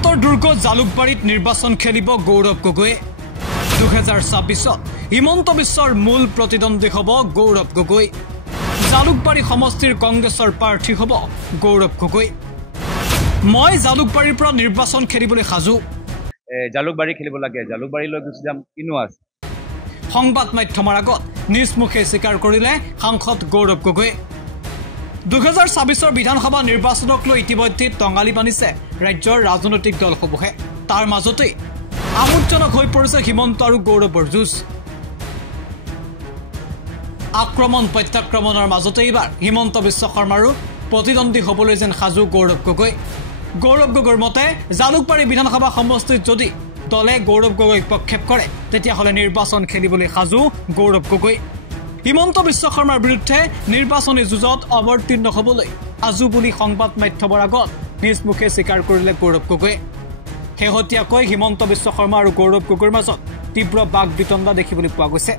হিমন্তৰ দুৰ্গ জালুকবাৰীত নিৰ্বাচন খেলিব গৌৰৱ গগৈ 2026 হিমন্ত বিশ্বৰ মূল প্ৰতিদ্বন্দ্বী হ'ব গৌৰৱ গগৈ জালুকবাৰী সমষ্টিৰ কংগ্ৰেছৰ প্ৰাৰ্থী হ'ব গৌৰৱ গগৈ মই জালুকবাৰীৰ পৰা নিৰ্বাচন খেলিবলৈ সাজু জালুকবাৰী খেলিব লাগে জালুকবাৰীলৈ গুচি যাম কিনো আছে সংবাদ মাধ্যমৰ আগত নিষ্মুখে স্বীকাৰ কৰিলে সাংসদ গৌৰৱ গগৈ 2026 বিধানসভা নিৰ্বাচনক লৈ ইতিমধ্যে টঙালি বানিছে ৰাজ্যৰ ৰাজনৈতিক দলসমূহে তাৰ মাজতে আমোদজনক হৈ পৰিছে হিমন্ত আৰু গৌৰৱৰ যুঁজ আক্ৰমণ প্ৰত্যাক্ৰমণৰ মাজতে এইবাৰ হিমন্ত বিশ্ব শৰ্মাৰো প্ৰতিদ্বন্দ্বী হ'বলৈ যেন সাজু গৌৰৱ গগৈৰ মতে জালুকবাৰী বিধানসভা সমষ্টিত যদি দলে গৌৰৱ গগৈক প্ৰক্ষেপ কৰে তেতিয়াহ'লে নিৰ্বাচন খেলিবলৈ সাজু গৌৰৱ গগৈ হিমন্ত বিশ্ব শৰ্মাৰ বিৰুদ্ধে নিৰ্বাচনী যুঁজত অৱতীৰ্ণ হ'বলৈ আজু বুলি সংবাদ মাধ্যমৰ আগত নিষ্মুখে স্বীকাৰ কৰিলে গৌৰৱ গগৈ শেহতীয়াকৈ হিমন্ত বিশ্ব শৰ্মা আৰু গৌৰৱ গগৈৰ মাজত তীব্ৰ বাক বিতণ্ডা দেখিবলৈ পোৱা গৈছে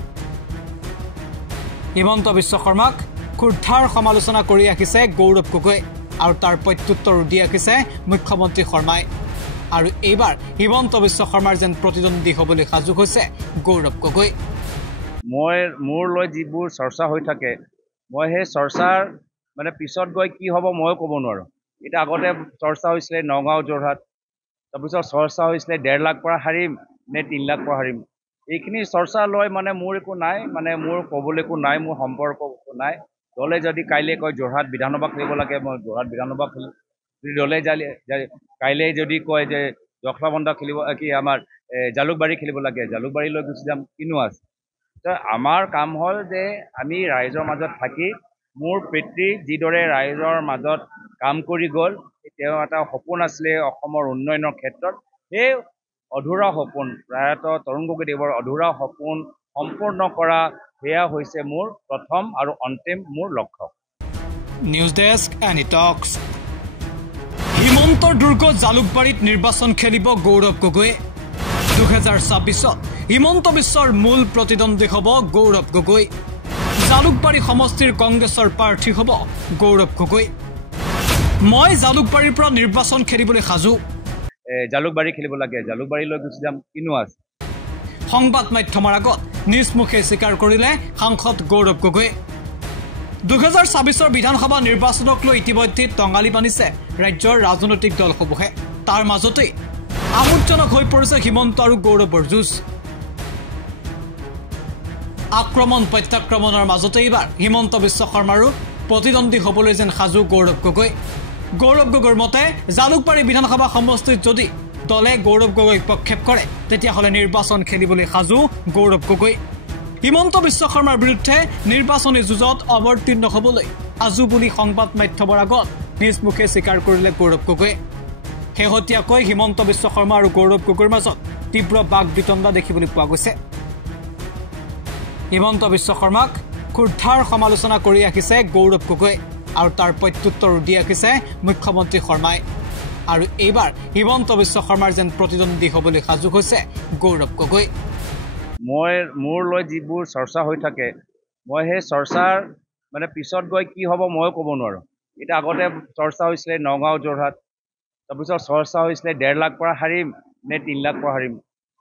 হিমন্ত বিশ্ব শৰ্মাক ক্ষুদ্ধাৰ সমালোচনা কৰি ৰাখিছে গৌৰৱ গগৈ আৰু তাৰ প্ৰত্যুত্তৰ দি ৰাখিছে মুখ্যমন্ত্ৰী শৰ্মাই আৰু এইবাৰ হিমন্ত বিশ্ব শৰ্মাৰ যেন প্ৰতিদ্বন্দ্বী হ'বলৈ সাজু হৈছে গৌৰৱ গগৈ মোৰ লৈ যিবোৰ চৰ্চা হৈ থাকে মই সেই চৰ্চাৰ মানে পিছত গৈ কি হ'ব মই ক'ব নোৱাৰোঁ এটা আগতে চৰ্চা হৈছিলে নগাঁও যোৰহাট তাৰপিছত চৰ্চা হৈছিলে 1.5 লাখ পৰা হাৰিম নে 3 লাখ পৰা হাৰিম এইখিনি চৰ্চা লৈ মানে মোৰ একো নাই মানে মোৰ ক'বলৈ একো নাই মোৰ সম্পৰ্ক একো নাই দলে যদি কাইলৈ কয় যোৰহাট বিধানসভা খেলিব লাগে মই যোৰহাট বিধানসভা খেলিম যদি দলে কাইলৈ যদি কয় যে জখলাবন্ধা খেলিব কি আমাৰ জালুকবাৰী খেলিব লাগে জালুকবাৰীলৈ গুচি যাম কিনো আছে আমাৰ কাম হ'ল যে আমি ৰাইজৰ মাজত থাকি মোৰ পিতৃ যিদৰে ৰাইজৰ মাজত কাম কৰি গ'ল তেওঁ এটা সপোন আছিলে অসমৰ উন্নয়নৰ ক্ষেত্ৰত সেই অধুৰা সপোন প্ৰায়ত তৰুণ গগৈদেৱৰ অধুৰা সপোন সম্পূৰ্ণ কৰা সেয়া হৈছে মোৰ প্ৰথম আৰু অন্তিম মোৰ লক্ষ্য নিউজ ডেস্ক এনি টক্স হিমন্তৰ দুৰ্গ জালুকবাৰীত নিৰ্বাচন খেলিব গৌৰৱ গগৈ 2026 হিমন্ত বিশ্বৰ মূল প্ৰতিদ্বন্দ্বী হ'ব গৌৰৱ গগৈ জালুকবাৰী সমষ্টিৰ কংগ্ৰেছৰ প্ৰাৰ্থী হ'ব গৌৰৱ গগৈ মই জালুকবাৰীৰ পৰা নিৰ্বাচন খেলিবলৈ সাজু জালুকবাৰী খেলিব লাগে জালুকবাৰীলৈ গুচি যাম কিনো আছে সংবাদ মাধ্যমৰ আগত নিষ্মুখে স্বীকাৰ কৰিলে সাংসদ গৌৰৱ গগৈ 2026 বিধানসভা নিৰ্বাচনক লৈ ইতিমধ্যে টঙালি বানিছে ৰাজ্যৰ ৰাজনৈতিক দলসমূহে তাৰ মাজতে আমোদজনক হৈ পৰিছে হিমন্ত আৰু গৌৰৱৰ যুঁজ আক্ৰমণ প্ৰত্যাক্ৰমণৰ মাজতে এইবাৰ হিমন্ত বিশ্ব শৰ্মাৰো প্ৰতিদ্বন্দ্বী হ'বলৈ যেন সাজু গৌৰৱ গগৈৰ মতে জালুকবাৰী বিধানসভা সমষ্টিত যদি দলে গৌৰৱ গগৈক প্ৰক্ষেপ কৰে তেতিয়াহ'লে নিৰ্বাচন খেলিবলৈ সাজু গৌৰৱ গগৈ হিমন্ত বিশ্ব শৰ্মাৰ বিৰুদ্ধে নিৰ্বাচনী যুঁজত অৱতীৰ্ণ হ'বলৈ আজু বুলি সংবাদ মাধ্যমৰ আগত নিষ্মুখে স্বীকাৰ কৰিলে গৌৰৱ গগৈ শেহতীয়াকৈ হিমন্ত বিশ্ব শৰ্মা আৰু গৌৰৱ গগৈৰ মাজত তীব্ৰ বাক বিতণ্ডা দেখিবলৈ পোৱা গৈছে হিমন্ত বিশ্ব শৰ্মাক ক্ষুদ্ধাৰ সমালোচনা কৰি ৰাখিছে গৌৰৱ গগৈ আৰু তাৰ প্ৰত্যুত্তৰ দি ৰাখিছে মুখ্যমন্ত্ৰী শৰ্মাই আৰু এইবাৰ হিমন্ত বিশ্ব শৰ্মাৰ যেন প্ৰতিদ্বন্দ্বী হ'বলৈ সাজু হৈছে গৌৰৱ গগৈ মোৰ লৈ যিবোৰ চৰ্চা হৈ থাকে মই সেই চৰ্চাৰ মানে পিছত গৈ কি হ'ব মই ক'ব নোৱাৰোঁ এটা আগতে চৰ্চা হৈছিলে নগাঁও যোৰহাট তাৰপিছত চৰ্চা হৈছিলে 1.5 লাখ পৰা হাৰিম নে 3 লাখ পৰা হাৰিম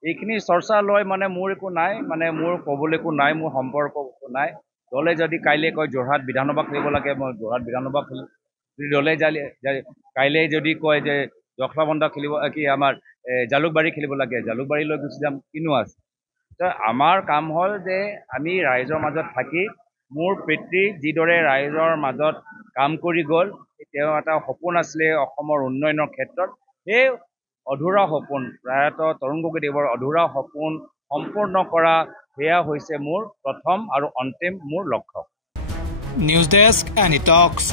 এইখিনি চৰ্চা লৈ মানে মোৰ একো নাই মানে মোৰ ক'বলৈ একো নাই মোৰ সম্পৰ্ক একো নাই দলে যদি কাইলৈ কয় যোৰহাট বিধানসভা খেলিব লাগে মই যোৰহাট বিধানসভা খেলিম যদি দলে কাইলৈ যদি কয় যে জখলাবন্ধা খেলিব কি আমাৰ জালুকবাৰী খেলিব লাগে জালুকবাৰীলৈ গুচি যাম কিনো আছে আমাৰ কাম হ'ল যে আমি ৰাইজৰ মাজত থাকি মোৰ পিতৃ যিদৰে ৰাইজৰ মাজত কাম কৰি গ'ল তেওঁ এটা সপোন আছিলে অসমৰ উন্নয়নৰ ক্ষেত্ৰত সেই অধুৰা সপোন প্ৰায়ত তৰুণ গগৈদেৱৰ অধুৰা সপোন সম্পূৰ্ণ কৰা সেয়া হৈছে মোৰ প্ৰথম আৰু অন্তিম মোৰ লক্ষ্য নিউজ ডেস্ক এনি টক্স